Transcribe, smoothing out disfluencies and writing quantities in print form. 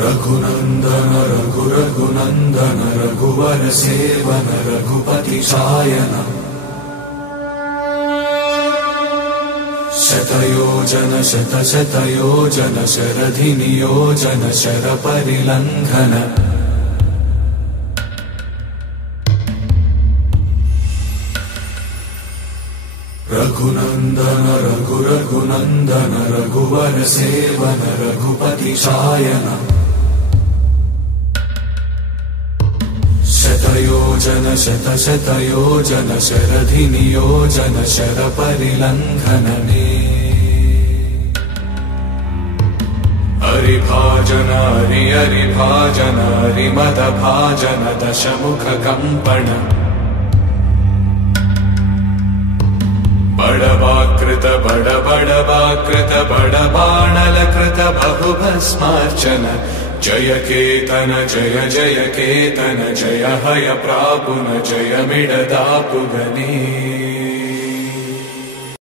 रघुनंदन रघुरघुनंदन रघुवर सेवन रघुपति शायन शतयोजन शतशतयोजन शरधि नियोजन शर परिलंघन रघुनंदन रघुरघुनंदन रघुवर सेवन रघुपति शायन शतयोजन शतशतयोजन शरधि नियोजन शर परिलंघनने हरिभाजन हरिभाजन हरिमदभाजन दशमुख कंपन बड़वाकृत बड़वाकृत बड़बाणलकृत बहुभस्मार्चन जय केतन जय जय केतन जय हय प्रापुन जय मिडदापुगने।